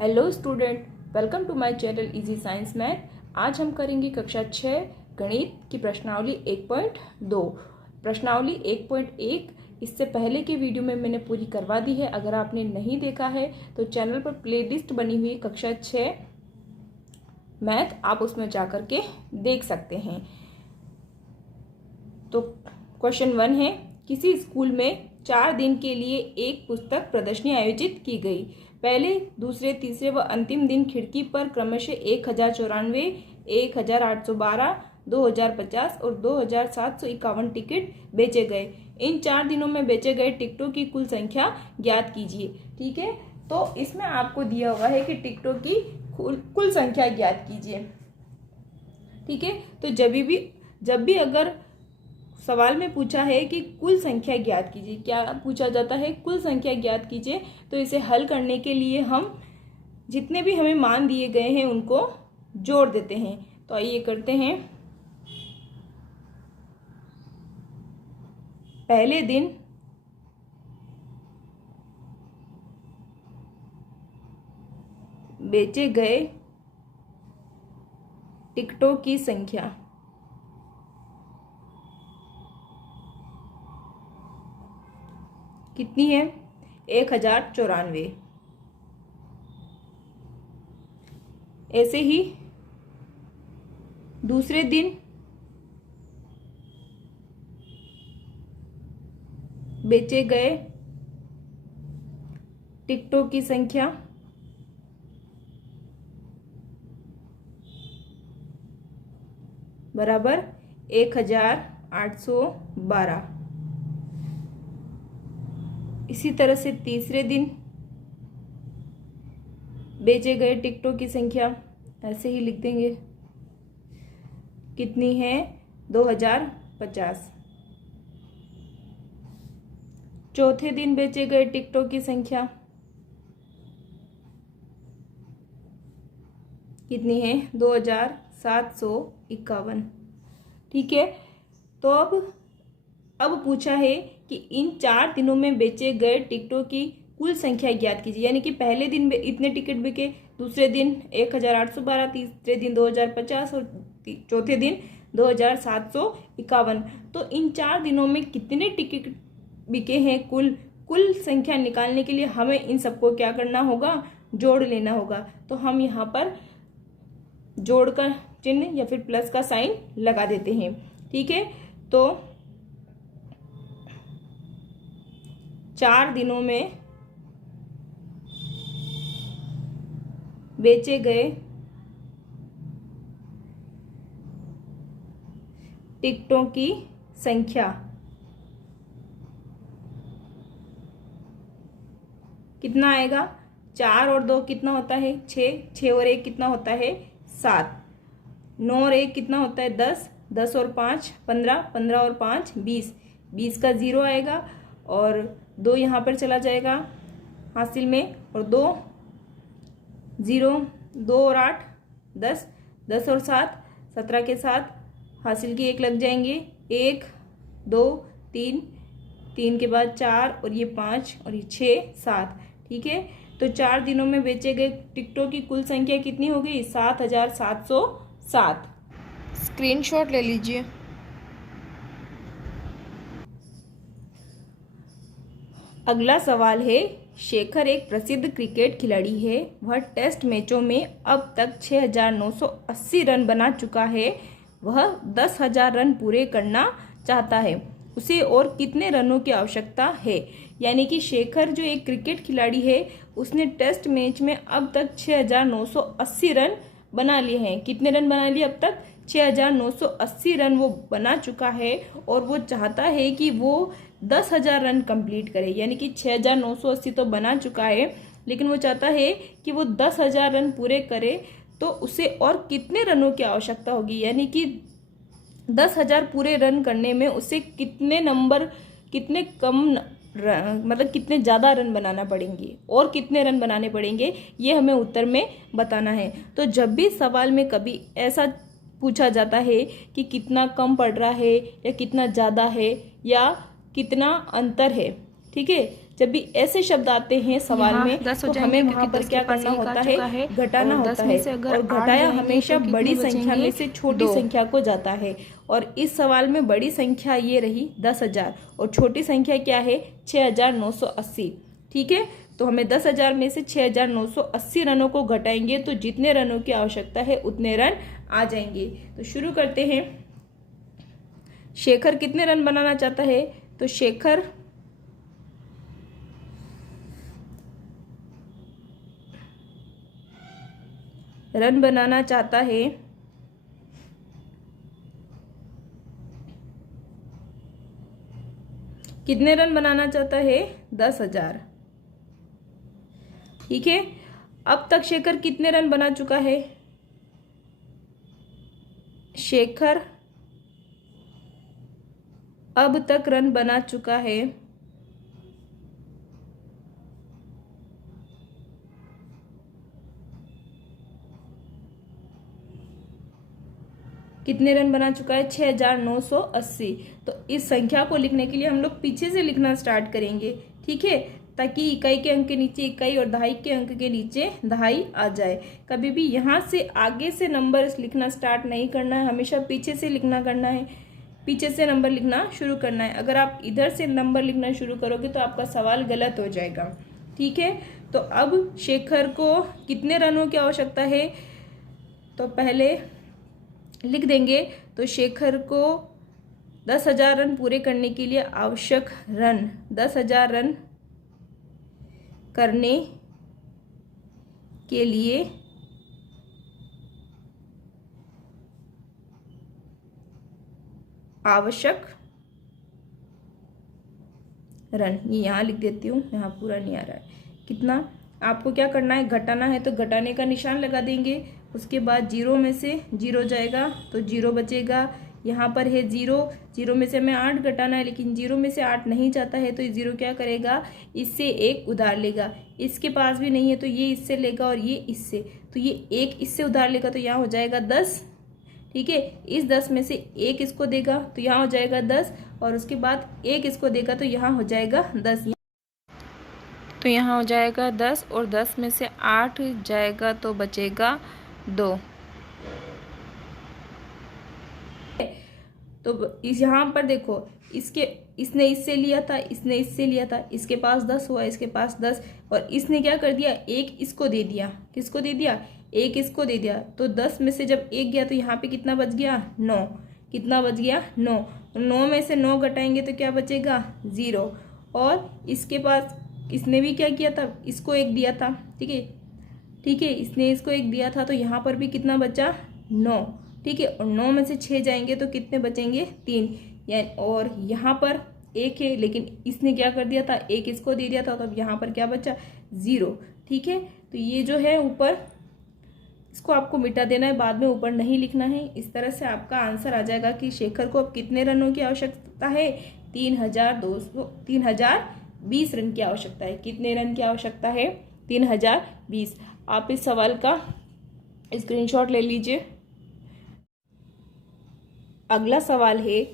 Hello student, welcome to my channel easy science math. आज हम करेंगे कक्षा 6 गणित की प्रश्नावली 1.2। प्रश्नावली 1.1 इससे पहले के वीडियो में मैंने पूरी करवा दी है। अगर आपने नहीं देखा है तो चैनल पर प्लेलिस्ट बनी हुई है कक्षा 6 मैथ, आप उसमें जाकर के देख सकते हैं। तो क्वेश्चन 1 है, किसी स्कूल में 4 दिन के लिए एक पुस्तक प्रदर्शनी आयोजित की गई। पहले, दूसरे, तीसरे व अंतिम दिन खिड़की पर क्रमशः 1094, 1812, 2050 और 2751 टिकट बेचे गए। इन 4 दिनों में बेचे गए टिकटों की कुल संख्या ज्ञात कीजिए। ठीक है, तो इसमें आपको दिया हुआ है कि टिकटों की कुल संख्या ज्ञात कीजिए। ठीक है, तो जब भी अगर सवाल में पूछा है कि कुल संख्या ज्ञात कीजिए, क्या पूछा जाता है? कुल संख्या ज्ञात कीजिए। तो इसे हल करने के लिए हम जितने भी हमें मान दिए गए हैं उनको जोड़ देते हैं। तो आइए करते हैं। पहले दिन बेचे गए टिकटों की संख्या कितनी है? 1094। ऐसे ही दूसरे दिन बेचे गए टिकटों की संख्या बराबर 1812। इसी तरह से तीसरे दिन बेचे गए टिकटों की संख्या ऐसे ही लिख देंगे, कितनी है? 2050। चौथे दिन बेचे गए टिकटों की संख्या कितनी है? 2751। ठीक है, तो अब पूछा है कि इन 4 दिनों में बेचे गए टिकटों की कुल संख्या ज्ञात कीजिए। यानी कि पहले दिन इतने टिकट बिके, दूसरे दिन 1812, तीसरे दिन 2050 और चौथे दिन 2751। तो इन 4 दिनों में कितने टिकट बिके हैं? कुल संख्या निकालने के लिए हमें इन सबको क्या करना होगा? जोड़ लेना होगा। तो हम यहाँ पर जोड़कर चिन्ह या फिर प्लस का साइन लगा देते हैं। ठीक है, तो 4 दिनों में बेचे गए टिकटों की संख्या कितना आएगा? 4 और 2 कितना होता है? 6, 6 और 1 कितना होता है? 7, 9 और 1 कितना होता है? 10, 10 और 5 15, 15 और 5 20, 20 का 0 आएगा और 2 यहाँ पर चला जाएगा हासिल में, और 2 0, 2 और 8 10, 10 और 7 17 के साथ हासिल की 1 लग जाएंगे। 1 2 3, 3 के बाद 4 और ये 5 और ये 6 7। ठीक है, तो 4 दिनों में बेचे गए टिकटों की कुल संख्या कितनी हो गई? 7707। स्क्रीनशॉट ले लीजिए। अगला सवाल है, शेखर एक प्रसिद्ध क्रिकेट खिलाड़ी है। वह टेस्ट मैचों में अब तक 6980 रन बना चुका है। वह 10,000 रन पूरे करना चाहता है। उसे और कितने रनों की आवश्यकता है? यानी कि शेखर जो एक क्रिकेट खिलाड़ी है, उसने टेस्ट मैच में अब तक 6980 रन बना लिए हैं। कितने रन बना लिए अब तक? 6980 रन वो बना चुका है और वो चाहता है कि वो 10,000 रन कंप्लीट करे। यानी कि 6980 तो बना चुका है, लेकिन वो चाहता है कि वो 10,000 रन पूरे करे। तो उसे और कितने रनों की आवश्यकता होगी? यानी कि 10,000 पूरे रन करने में उसे कितने ज़्यादा रन बनाना पड़ेंगे और कितने रन बनाने पड़ेंगे, ये हमें उत्तर में बताना है। तो जब भी सवाल में कभी ऐसा पूछा जाता है कि कितना कम पड़ रहा है या कितना ज़्यादा है या कितना अंतर है, ठीक है, जब भी ऐसे शब्द आते हैं सवाल यहाँ में 10 हो तो जाएंगे हमें क्योंकि वहां पर 10 क्या के पास करना एक आ होता चुका है, है। घटाना और 10 होता में है। से अगर और 8 घटाया जाएंगे हमेशा तो कितने बड़ी संख्या बचेंगे? में से छोटी 2। संख्या को जाता है। और इस सवाल में बड़ी संख्या ये रही 10,000 और छोटी संख्या क्या है 6,980। ठीक है, तो हमें 10,000 में से 6,980 रनों को घटाएंगे तो जितने रनों की आवश्यकता है उतने रन आ जाएंगे। तो शुरू करते हैं। शेखर कितने रन बनाना चाहता है? तो शेखर रन बनाना चाहता है कितने रन बनाना चाहता है? 10,000। ठीक है, अब तक शेखर कितने रन बना चुका है? शेखर अब तक रन बना चुका है कितने रन बना चुका है? 6,980। तो इस संख्या को लिखने के लिए हम लोग पीछे से लिखना स्टार्ट करेंगे। ठीक है, ताकि इकाई के अंक के नीचे इकाई और दहाई के अंक के नीचे दहाई आ जाए। कभी भी यहाँ से आगे से नंबर लिखना स्टार्ट नहीं करना है, हमेशा पीछे से लिखना करना है, पीछे से नंबर लिखना शुरू करना है। अगर आप इधर से नंबर लिखना शुरू करोगे तो आपका सवाल गलत हो जाएगा। ठीक है, तो अब शेखर को कितने रनों की आवश्यकता है? तो पहले लिख देंगे। तो शेखर को 10,000 रन पूरे करने के लिए आवश्यक रन 10,000 रन करने के लिए आवश्यक रन, ये यहाँ लिख देती हूँ, यहाँ पूरा नहीं आ रहा है। कितना आपको क्या करना है? घटाना है तो घटाने का निशान लगा देंगे। उसके बाद 0 में से 0 जाएगा तो 0 बचेगा। यहाँ पर है 0, 0 में से हमें 8 घटाना है, लेकिन 0 में से 8 नहीं जाता है तो 0 क्या करेगा? इससे 1 उधार लेगा। इसके पास भी नहीं है तो ये इससे लेगा और ये इससे, तो ये 1 इससे उधार लेगा तो यहाँ हो जाएगा 10। ठीक है, इस 10 में से 1 इसको देगा तो यहाँ हो जाएगा 10 और उसके बाद 1 इसको देगा तो यहाँ हो जाएगा 10। तो यहाँ हो जाएगा 10 और 10 में से 8 जाएगा तो बचेगा 2। तो इस यहाँ पर देखो, इसने इससे लिया था, इसने इससे लिया था, इसके पास 10 हुआ, इसके पास 10 और इसने क्या कर दिया? 1 इसको दे दिया। किसको दे दिया? 1 इसको दे दिया। तो 10 में से जब 1 गया तो यहाँ पे कितना बच गया? 9। कितना बच गया? 9। 9 में से 9 घटाएंगे तो क्या बचेगा? 0। और इसके पास इसने भी क्या किया था? इसको 1 दिया था। ठीक है, ठीक है, इसने इसको 1 दिया था तो यहाँ पर भी कितना बचा? 9। ठीक है, और 9 में से 6 जाएंगे तो कितने बचेंगे? 3। यानी और यहाँ पर 1 है लेकिन इसने क्या कर दिया था? 1 इसको दे दिया था तो अब यहाँ पर क्या बचा? 0। ठीक है, तो ये जो है ऊपर, इसको आपको मिटा देना है, बाद में ऊपर नहीं लिखना है। इस तरह से आपका आंसर आ जाएगा कि शेखर को अब कितने रनों की आवश्यकता है? 3,020 रन की आवश्यकता है। कितने रन की आवश्यकता है? 3,020। आप इस सवाल का स्क्रीनशॉट ले लीजिए। अगला सवाल है,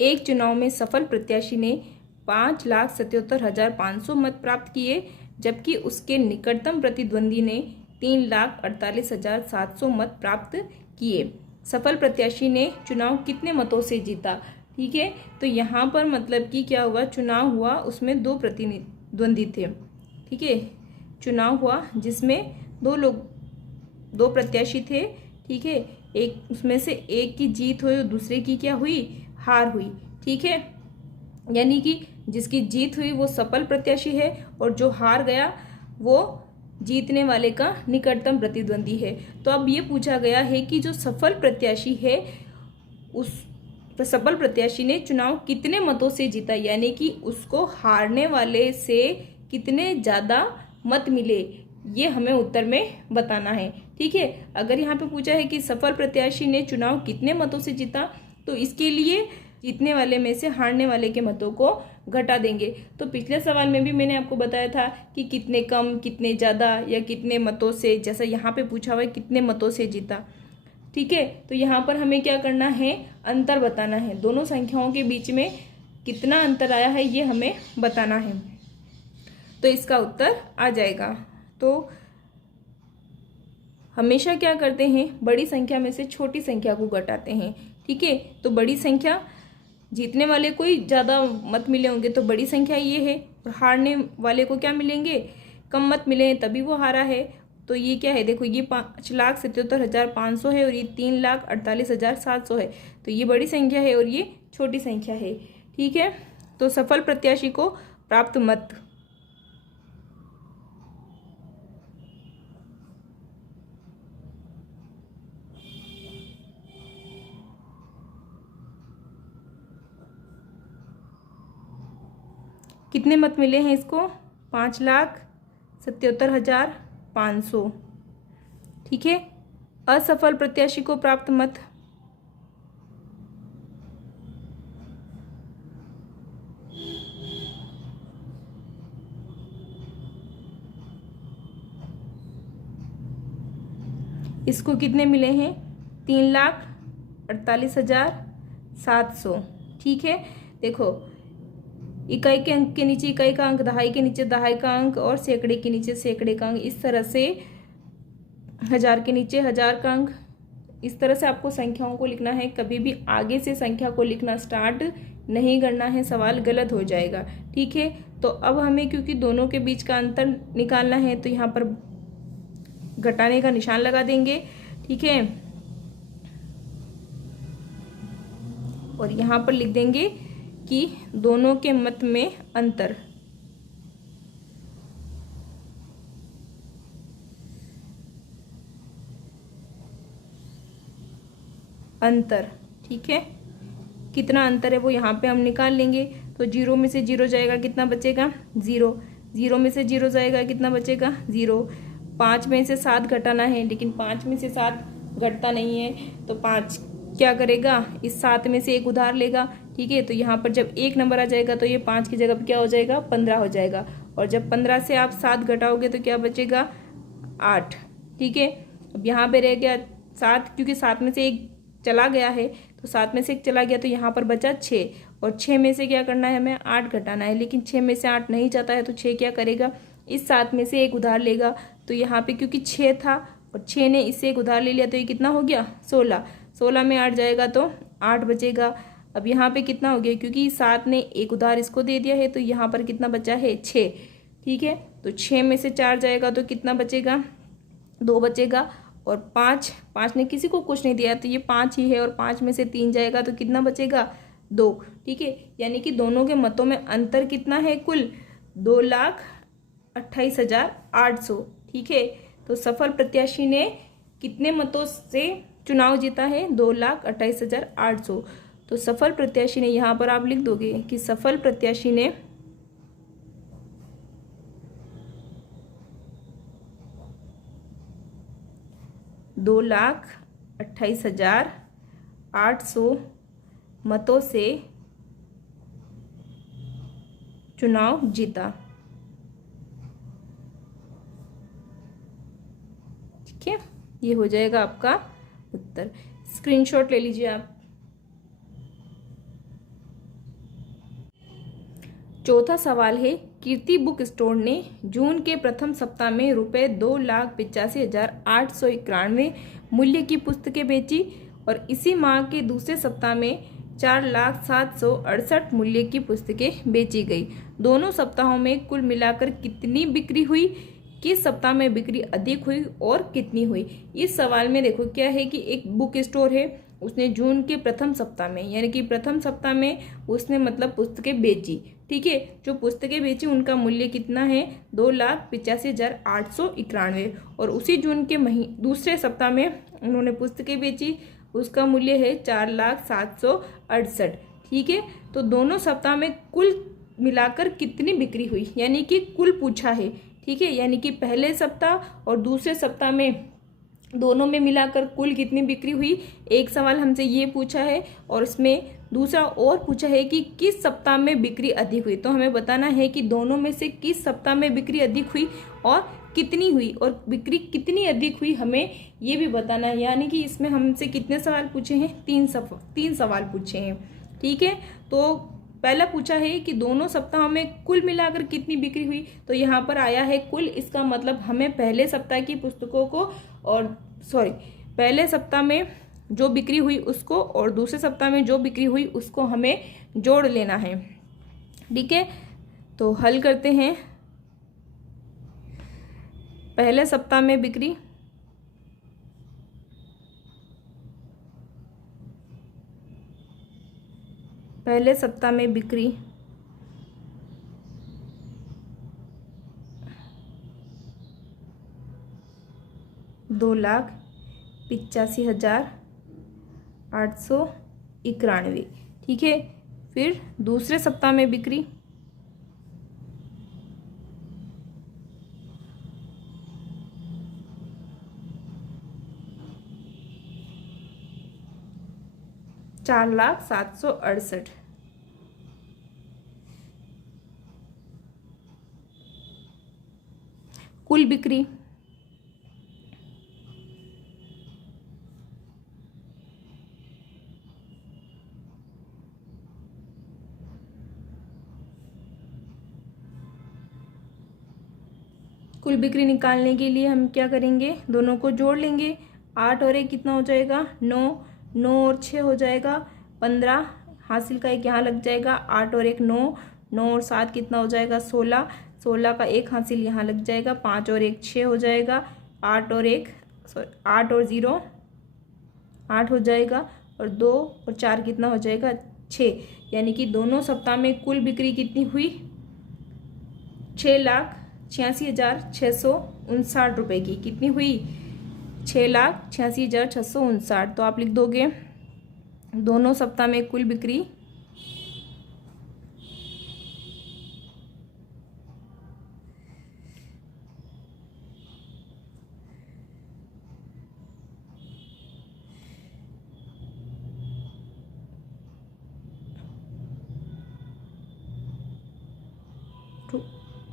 एक चुनाव में सफल प्रत्याशी ने 5,77,500 मत प्राप्त किए, जबकि उसके निकटतम प्रतिद्वंदी ने 3,48,700 मत प्राप्त किए। सफल प्रत्याशी ने चुनाव कितने मतों से जीता? ठीक है, तो यहाँ पर मतलब कि क्या हुआ? चुनाव हुआ, उसमें 2 प्रतिद्वंदी थे। ठीक है, चुनाव हुआ जिसमें 2 प्रत्याशी थे। ठीक है, एक उसमें से एक की जीत हुई और दूसरे की क्या हुई? हार हुई। ठीक है, यानी कि जिसकी जीत हुई वो सफल प्रत्याशी है और जो हार गया वो जीतने वाले का निकटतम प्रतिद्वंदी है। तो अब ये पूछा गया है कि जो सफल प्रत्याशी है उस सफल प्रत्याशी ने चुनाव कितने मतों से जीता, यानी कि उसको हारने वाले से कितने ज़्यादा मत मिले, ये हमें उत्तर में बताना है। ठीक है, अगर यहाँ पे पूछा है कि सफल प्रत्याशी ने चुनाव कितने मतों से जीता, तो इसके लिए जीतने वाले में से हारने वाले के मतों को घटा देंगे। तो पिछले सवाल में भी मैंने आपको बताया था कि कितने कम, कितने ज़्यादा या कितने मतों से, जैसा यहाँ पे पूछा हुआ है कितने मतों से जीता। ठीक है, तो यहाँ पर हमें क्या करना है? अंतर बताना है। दोनों संख्याओं के बीच में कितना अंतर आया है ये हमें बताना है। तो इसका उत्तर आ जाएगा। तो हमेशा क्या करते हैं, बड़ी संख्या में से छोटी संख्या को घटाते हैं। ठीक है, तो बड़ी संख्या, जीतने वाले को ही ज़्यादा मत मिले होंगे तो बड़ी संख्या ये है, और हारने वाले को क्या मिलेंगे, कम मत मिले हैं तभी वो हारा है। तो ये क्या है, देखो ये 5,77,500 है और ये 3,48,700 है। तो ये बड़ी संख्या है और ये छोटी संख्या है। ठीक है, तो सफल प्रत्याशी को प्राप्त मत, कितने मत मिले हैं इसको, 5,77,500। ठीक है, असफल प्रत्याशी को प्राप्त मत, इसको कितने मिले हैं, 3,48,700। ठीक है, देखो इकाई के अंक के नीचे इकाई का अंक, दहाई के नीचे दहाई का अंक और सैकड़े के नीचे सैकड़े का अंक, इस तरह से हजार के नीचे हजार का अंक, इस तरह से आपको संख्याओं को लिखना है। कभी भी आगे से संख्या को लिखना स्टार्ट नहीं करना है, सवाल गलत हो जाएगा। ठीक है, तो अब हमें क्योंकि दोनों के बीच का अंतर निकालना है तो यहाँ पर घटाने का निशान लगा देंगे। ठीक है, और यहाँ पर लिख देंगे कि दोनों के मत में अंतर, अंतर। ठीक है, कितना अंतर है वो यहाँ पे हम निकाल लेंगे। तो 0 में से 0 जाएगा, कितना बचेगा, 0। 0 में से 0 जाएगा, कितना बचेगा, 0। 5 में से 7 घटाना है, लेकिन 5 में से 7 घटता नहीं है, तो 5 क्या करेगा, इस 7 में से एक उधार लेगा। ठीक है, तो यहाँ पर जब एक नंबर आ जाएगा तो ये 5 की जगह पर क्या हो जाएगा, 15 हो जाएगा। और जब 15 से आप 7 घटाओगे तो क्या बचेगा, 8। ठीक है, अब यहाँ पे रह गया 7, क्योंकि 7 में से एक चला गया है, तो 7 में से एक चला गया तो यहाँ पर बचा 6, और 6 में से क्या करना है, हमें 8 घटाना है। लेकिन 6 में से 8 नहीं जाता है, तो 6 क्या करेगा, इस 7 में से एक उधार लेगा। तो यहाँ पे क्योंकि 6 था और 6 ने इससे एक उधार ले लिया, तो ये कितना हो गया, 16। 16 में 8 जाएगा तो 8 बचेगा। अब यहाँ पे कितना हो गया, क्योंकि 7 ने एक उधार इसको दे दिया है, तो यहाँ पर कितना बचा है, 6। ठीक है, तो 6 में से 4 जाएगा तो कितना बचेगा, 2 बचेगा। और 5 ने किसी को कुछ नहीं दिया, तो ये 5 ही है, और 5 में से 3 जाएगा तो कितना बचेगा, 2। ठीक है, यानी कि दोनों के मतों में अंतर कितना है, कुल 2,28,800। ठीक है, तो सफल प्रत्याशी ने कितने मतों से चुनाव जीता है, 2,28,800। तो सफल प्रत्याशी ने, यहाँ पर आप लिख दोगे कि सफल प्रत्याशी ने 2,28,800 मतों से चुनाव जीता। ठीक है, ये हो जाएगा आपका उत्तर। स्क्रीनशॉट ले लीजिए आप। चौथा सवाल है, कीर्ति बुक स्टोर ने जून के प्रथम सप्ताह में रुपये 2,85,891 मूल्य की पुस्तकें बेची और इसी माह के दूसरे सप्ताह में 4,07,68 मूल्य की पुस्तकें बेची गई। दोनों सप्ताहों में कुल मिलाकर कितनी बिक्री हुई, किस सप्ताह में बिक्री अधिक हुई और कितनी हुई। इस सवाल में देखो क्या है कि एक बुक स्टोर है, उसने जून के प्रथम सप्ताह में, यानी कि प्रथम सप्ताह में उसने मतलब पुस्तकें बेची। ठीक है, जो पुस्तकें बेची उनका मूल्य कितना है, 2,85,891, और उसी जून के दूसरे सप्ताह में उन्होंने पुस्तकें बेची, उसका मूल्य है 4,07,68। ठीक है, तो दोनों सप्ताह में कुल मिलाकर कितनी बिक्री हुई, यानी कि कुल पूछा है। ठीक है, यानी कि पहले सप्ताह और दूसरे सप्ताह में दोनों में मिलाकर कुल कितनी बिक्री हुई। एक सवाल हमसे ये पूछा है और इसमें दूसरा और पूछा है कि किस सप्ताह में बिक्री अधिक हुई। तो हमें बताना है कि दोनों में से किस सप्ताह में बिक्री अधिक हुई और कितनी हुई, और बिक्री कितनी अधिक हुई हमें ये भी बताना है। यानी कि इसमें हमसे कितने सवाल पूछे हैं, 3 सवाल पूछे हैं। ठीक है, तो पहला पूछा है कि दोनों सप्ताह में कुल मिलाकर कितनी बिक्री हुई, तो यहाँ पर आया है कुल। इसका मतलब हमें पहले सप्ताह की पुस्तकों को पहले सप्ताह में जो बिक्री हुई उसको और दूसरे सप्ताह में जो बिक्री हुई उसको हमें जोड़ लेना है। ठीक है, तो हल करते हैं। पहले सप्ताह में बिक्री पहले सप्ताह में बिक्री 2,85,891। ठीक है, फिर दूसरे सप्ताह में बिक्री 4,07,68। कुल बिक्री कुल बिक्री निकालने के लिए हम क्या करेंगे, दोनों को जोड़ लेंगे। 8 और 1 कितना हो जाएगा, 9, 9 और 6 हो जाएगा 15, हासिल का 1 यहाँ लग जाएगा। 8 और 1 9, 9 और 7 कितना हो जाएगा 16, 16 का 1 हासिल यहाँ लग जाएगा। 5 और 1 6 हो जाएगा। 8 और 0 8 हो जाएगा और 2 और 4 कितना हो जाएगा 6। यानी कि दोनों सप्ताह में कुल बिक्री कितनी हुई, 6,86,659 रुपये की। कितनी हुई, 6,86,659। तो आप लिख दोगे दोनों सप्ताह में कुल बिक्री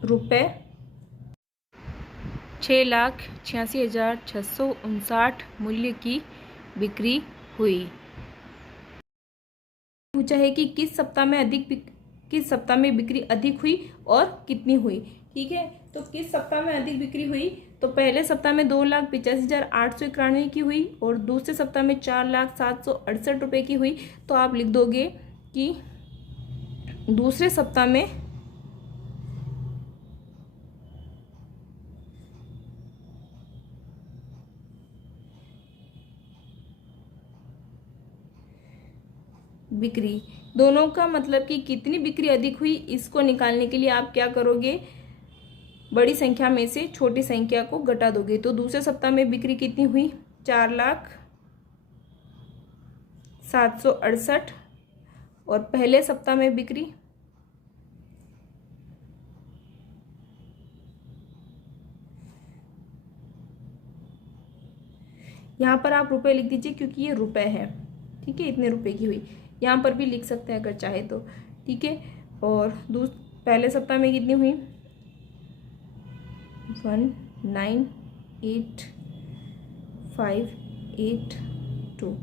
रुपये 6,86,659 मूल्य की बिक्री हुई। पूछा है कि किस सप्ताह में बिक्री अधिक हुई और कितनी हुई। ठीक है, तो किस सप्ताह में अधिक बिक्री हुई, तो पहले सप्ताह में 2,85,891 की हुई और दूसरे सप्ताह में 4,07,68 रुपये की हुई। तो आप लिख दोगे कि दूसरे सप्ताह में बिक्री, दोनों का मतलब कि कितनी बिक्री अधिक हुई, इसको निकालने के लिए आप क्या करोगे, बड़ी संख्या में से छोटी संख्या को घटा दोगे। तो दूसरे सप्ताह में बिक्री कितनी हुई, 4,07,68 और पहले सप्ताह में बिक्री यहाँ पर आप रुपए लिख दीजिए क्योंकि ये रुपए है। ठीक है, इतने रुपए की हुई, यहाँ पर भी लिख सकते हैं अगर चाहे तो। ठीक है, और पहले सप्ताह में कितनी हुई, 1,9,8,5,8,2।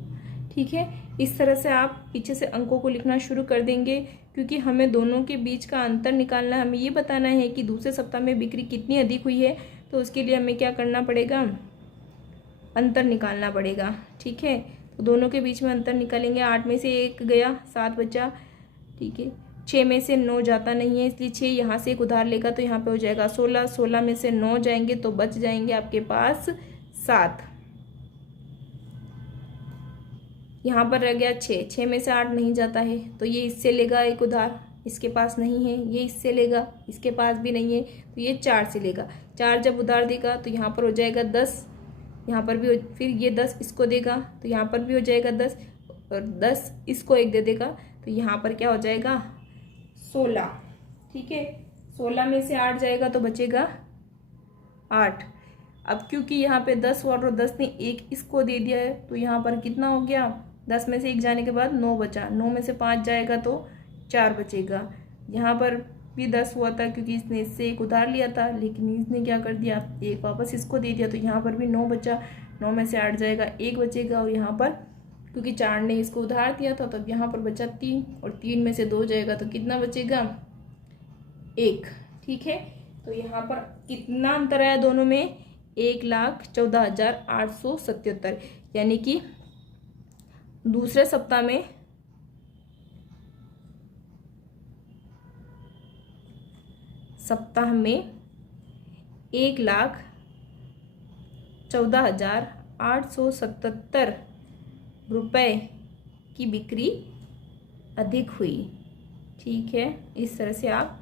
ठीक है, इस तरह से आप पीछे से अंकों को लिखना शुरू कर देंगे क्योंकि हमें दोनों के बीच का अंतर निकालना है। हमें ये बताना है कि दूसरे सप्ताह में बिक्री कितनी अधिक हुई है, तो उसके लिए हमें क्या करना पड़ेगा, अंतर निकालना पड़ेगा। ठीक है, तो दोनों के बीच में अंतर निकालेंगे। 8 में से 1 गया, 7 बचा। ठीक है, 6 में से 9 जाता नहीं है, इसलिए 6 यहाँ से 1 उधार लेगा तो यहाँ पे हो जाएगा 16। 16 में से 9 जाएंगे तो बच जाएंगे आपके पास 7। यहाँ पर रह गया 6, 6 में से 8 नहीं जाता है तो ये इससे लेगा 1 उधार, इसके पास नहीं है। ये इससे लेगा, इसके पास भी नहीं है तो ये 4 से लेगा। 4 जब उधार देगा तो यहाँ पर हो जाएगा 10, यहाँ पर भी फिर ये 10 इसको देगा तो यहाँ पर भी हो जाएगा 10 और 10 इसको 1 दे देगा तो यहाँ पर क्या हो जाएगा 16। ठीक है, 16 में से 8 जाएगा तो बचेगा 8। अब क्योंकि यहाँ पे 10 और 10 ने 1 इसको दे दिया है तो यहाँ पर कितना हो गया, 10 में से 1 जाने के बाद 9 बचा। 9 में से 5 जाएगा तो 4 बचेगा। यहाँ पर भी 10 हुआ था क्योंकि इसने इससे 1 उधार लिया था, लेकिन इसने क्या कर दिया, 1 वापस इसको दे दिया तो यहाँ पर भी 9 बचा। 9 में से 8 जाएगा, 1 बचेगा और यहाँ पर क्योंकि 4 ने इसको उधार दिया था, तो अब यहाँ पर बचा 3 और 3 में से 2 जाएगा तो कितना बचेगा 1। ठीक है, तो यहाँ पर कितना अंतर आया दोनों में 1,14,877, यानी कि दूसरे सप्ताह में सप्ताह में 1,14,877 रुपये की बिक्री अधिक हुई। ठीक है, इस तरह से आप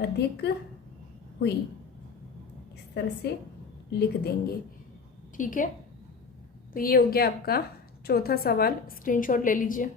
अधिक हुई इस तरह से लिख देंगे। ठीक है, तो ये हो गया आपका चौथा सवाल, स्क्रीनशॉट ले लीजिए।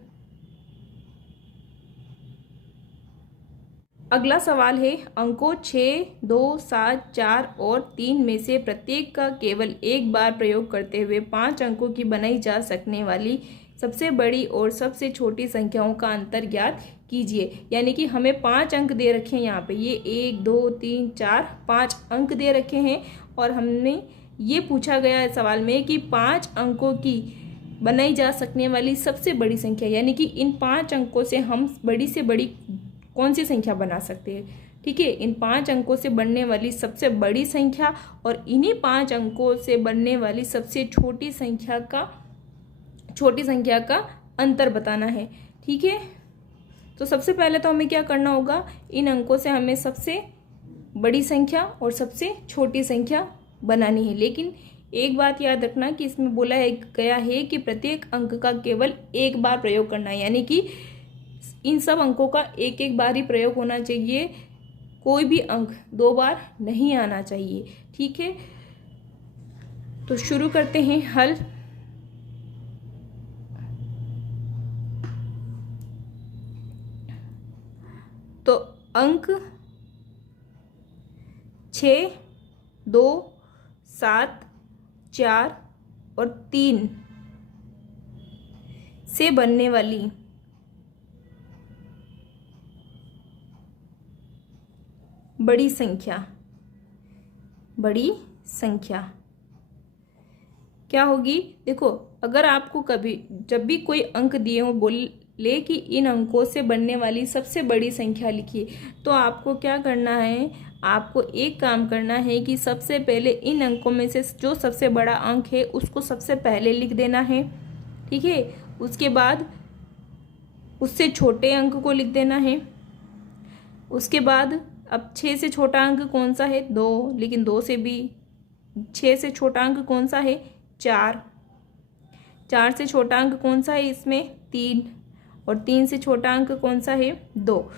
अगला सवाल है, अंकों 6, 2, 7, 4 और 3 में से प्रत्येक का केवल एक बार प्रयोग करते हुए 5 अंकों की बनाई जा सकने वाली सबसे बड़ी और सबसे छोटी संख्याओं का अंतर ज्ञात कीजिए। यानी कि हमें 5 अंक दे रखे हैं, यहाँ पे ये 1, 2, 3, 4, 5 अंक दे रखे हैं और हमने ये पूछा गया है सवाल में कि 5 अंकों की बनाई जा सकने वाली सबसे बड़ी संख्या, यानी कि इन 5 अंकों से हम बड़ी से बड़ी कौन सी संख्या बना सकते हैं। ठीक है, इन 5 अंकों से बनने वाली सबसे बड़ी संख्या और इन्हीं 5 अंकों से बनने वाली सबसे छोटी संख्या का अंतर बताना है। ठीक है, तो सबसे पहले तो हमें क्या करना होगा, इन अंकों से हमें सबसे बड़ी संख्या और सबसे छोटी संख्या बनानी है। लेकिन एक बात याद रखना कि इसमें बोला गया है कि प्रत्येक अंक का केवल एक बार प्रयोग करना है, यानी कि इन सब अंकों का एक एक बार ही प्रयोग होना चाहिए, कोई भी अंक 2 बार नहीं आना चाहिए। ठीक है, तो शुरू करते हैं हल। तो अंक 6, 2, 7, 4 और 3 से बनने वाली बड़ी संख्या क्या होगी। देखो, अगर आपको कभी जब भी कोई अंक दिए हो, बोले कि इन अंकों से बनने वाली सबसे बड़ी संख्या लिखिए, तो आपको क्या करना है, आपको एक काम करना है कि सबसे पहले इन अंकों में से जो सबसे बड़ा अंक है उसको सबसे पहले लिख देना है। ठीक है, उसके बाद उससे छोटे अंक को लिख देना है। उसके बाद अब 6 से छोटा अंक कौन सा है 2, लेकिन 2 से भी 6 से छोटा अंक कौन सा है 4, 4 से छोटा अंक कौन सा है इसमें 3 और 3 से छोटा अंक कौन सा है 2।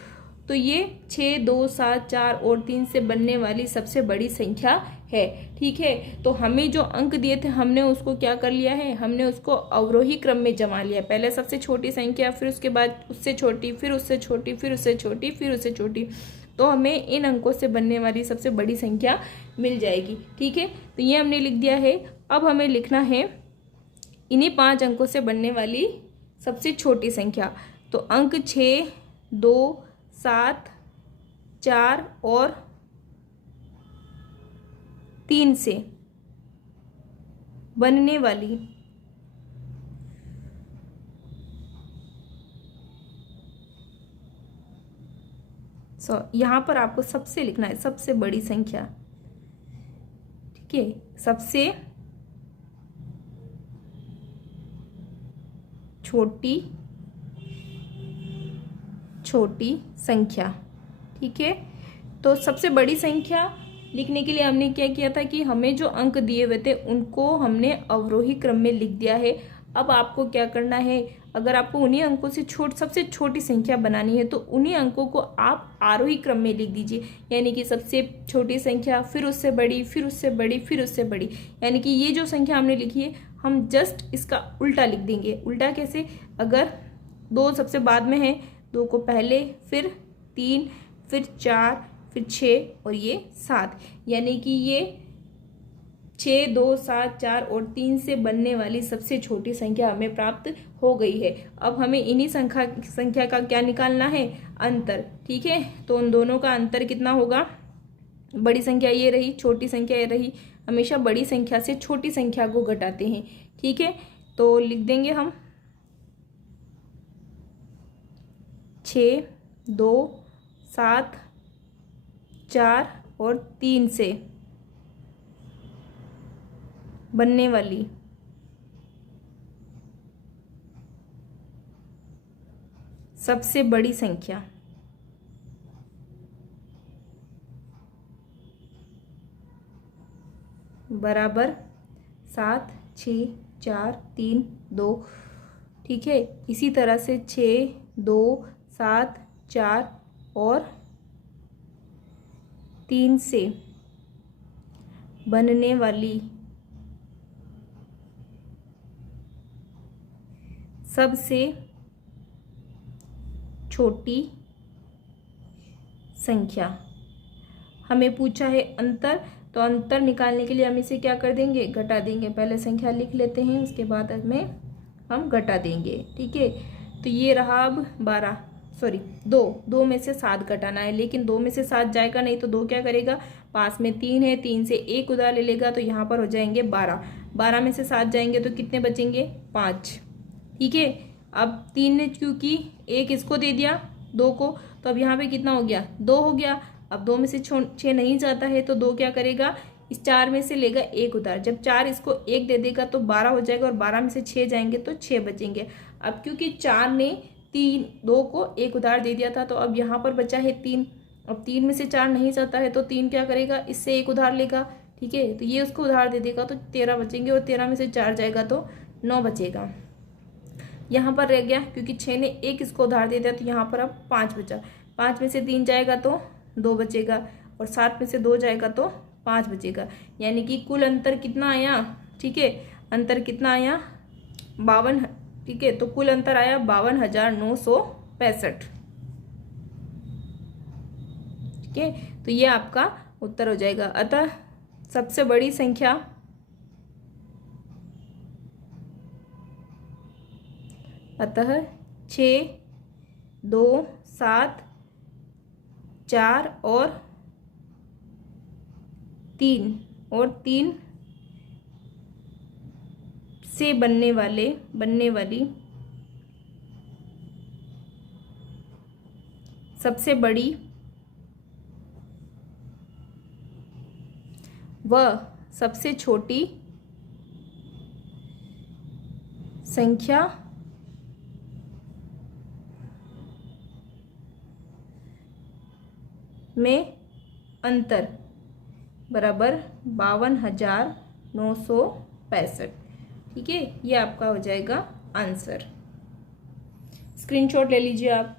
तो ये 6, 2, 7, 4 और 3 से बनने वाली सबसे बड़ी संख्या है। ठीक है, तो हमें जो अंक दिए थे हमने उसको क्या कर लिया है, हमने उसको अवरोही क्रम में जमा लिया। पहले सबसे छोटी संख्या, फिर उसके बाद उससे छोटी, फिर उससे छोटी, फिर उससे छोटी, फिर उससे छोटी, तो हमें इन अंकों से बनने वाली सबसे बड़ी संख्या मिल जाएगी। ठीक है, तो ये हमने लिख दिया है। अब हमें लिखना है इन्हीं 5 अंकों से बनने वाली सबसे छोटी संख्या। तो अंक 6, 2, 7, 4 और 3 से बनने वाली यहाँ पर आपको सबसे लिखना है, सबसे बड़ी संख्या। ठीक है, सबसे छोटी संख्या। ठीक है, तो सबसे बड़ी संख्या लिखने के लिए हमने क्या किया था कि हमें जो अंक दिए हुए थे उनको हमने अवरोही क्रम में लिख दिया है। अब आपको क्या करना है, अगर आपको उन्हीं अंकों से सबसे छोटी संख्या बनानी है तो उन्हीं अंकों को आप आरोही क्रम में लिख दीजिए, यानी कि सबसे छोटी संख्या, फिर उससे बड़ी, फिर उससे बड़ी, फिर उससे बड़ी। यानी कि ये जो संख्या हमने लिखी है हम जस्ट इसका उल्टा लिख देंगे। उल्टा कैसे, अगर 2 सबसे बाद में है, 2 को पहले, फिर 3, फिर 4, फिर 6 और ये 7, यानी कि ये 6, 2, 7, 4 और 3 से बनने वाली सबसे छोटी संख्या हमें प्राप्त हो गई है। अब हमें इन्हीं संख्या का क्या निकालना है, अंतर। ठीक है, तो उन दोनों का अंतर कितना होगा, बड़ी संख्या ये रही, छोटी संख्या ये रही। हमेशा बड़ी संख्या से छोटी संख्या को घटाते हैं। ठीक है, तो लिख देंगे हम 6, 2, 7, 4 और 3 से बनने वाली सबसे बड़ी संख्या बराबर 7, 6, 4, 3, 2। ठीक है, इसी तरह से 6, 2, 7, 4 और 3 से बनने वाली सबसे छोटी संख्या। हमें पूछा है अंतर, तो अंतर निकालने के लिए हम इसे क्या कर देंगे, घटा देंगे। पहले संख्या लिख लेते हैं, उसके बाद में हम घटा देंगे। ठीक है, तो ये रहा अब 12, सॉरी 2 में से 7 घटाना है, लेकिन 2 में से 7 जाएगा नहीं, तो 2 क्या करेगा, पास में 3 है, 3 से 1 उधार ले लेगा, तो यहाँ पर हो जाएंगे 12। 12 में से 7 जाएंगे तो कितने बचेंगे, 5। ठीक है, अब 3 ने क्योंकि 1 इसको दे दिया 2 को, तो अब यहाँ पे कितना हो गया, 2 हो गया। अब 2 में से 6 नहीं जाता है, तो 2 क्या करेगा, इस 4 में से लेगा 1 उधार। जब 4 इसको 1 दे देगा तो 12 हो जाएगा, और 12 में से 6 जाएंगे तो 6 बचेंगे। अब क्योंकि 4 ने 2 को 1 उधार दे दिया था, तो अब यहाँ पर बचा है 3। अब 3 में से 4 नहीं जाता है, तो 3 क्या करेगा, इससे 1 उधार लेगा। ठीक है, तो ये उसको उधार दे देगा, तो 13 बचेंगे, और 13 में से 4 जाएगा तो 9 बचेगा। यहाँ पर रह गया, क्योंकि 6 ने 1 इसको उधार दे दिया, तो यहाँ पर अब 5 बचा। 5 में से 3 जाएगा तो 2 बचेगा, और 7 में से 2 जाएगा तो 5 बचेगा। यानी कि कुल अंतर कितना आया, ठीक है, अंतर कितना आया, 52। ठीक है, तो कुल अंतर आया 52,965। ठीक है, तो ये आपका उत्तर हो जाएगा। अतः सबसे बड़ी संख्या अतः 6, 2, 7, 4 और 3 से बनने वाली सबसे बड़ी व सबसे छोटी संख्या में अंतर बराबर 52,965। ठीक है, ये आपका हो जाएगा आंसर। स्क्रीनशॉट ले लीजिए आप।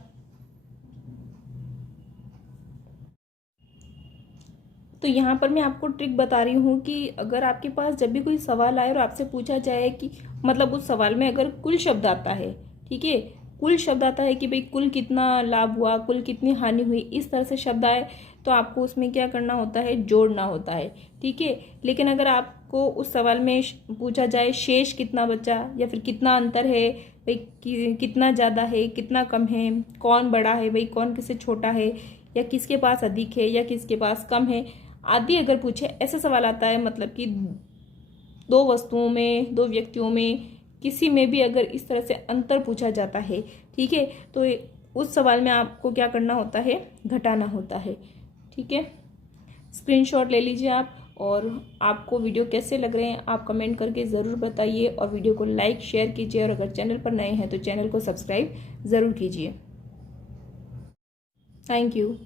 तो यहाँ पर मैं आपको ट्रिक बता रही हूँ कि अगर आपके पास जब भी कोई सवाल आए और आपसे पूछा जाए कि मतलब उस सवाल में अगर कुल शब्द आता है, ठीक है, कुल शब्द आता है कि भाई कुल कितना लाभ हुआ, कुल कितनी हानि हुई, इस तरह से शब्द आए, तो आपको उसमें क्या करना होता है, जोड़ना होता है। ठीक है, लेकिन अगर आपको उस सवाल में पूछा जाए शेष कितना बचा, या फिर कितना अंतर है, भाई कितना ज़्यादा है, कितना कम है, कौन बड़ा है, भाई कौन किससे छोटा है, या किसके पास अधिक है या किसके पास कम है आदि अगर पूछे, ऐसा सवाल आता है, मतलब कि 2 वस्तुओं में, 2 व्यक्तियों में, किसी में भी अगर इस तरह से अंतर पूछा जाता है, ठीक है, तो उस सवाल में आपको क्या करना होता है, घटाना होता है। ठीक है, स्क्रीनशॉट ले लीजिए आप। और आपको वीडियो कैसे लग रहे हैं आप कमेंट करके ज़रूर बताइए, और वीडियो को लाइक शेयर कीजिए, और अगर चैनल पर नए हैं तो चैनल को सब्सक्राइब ज़रूर कीजिए। Thank you.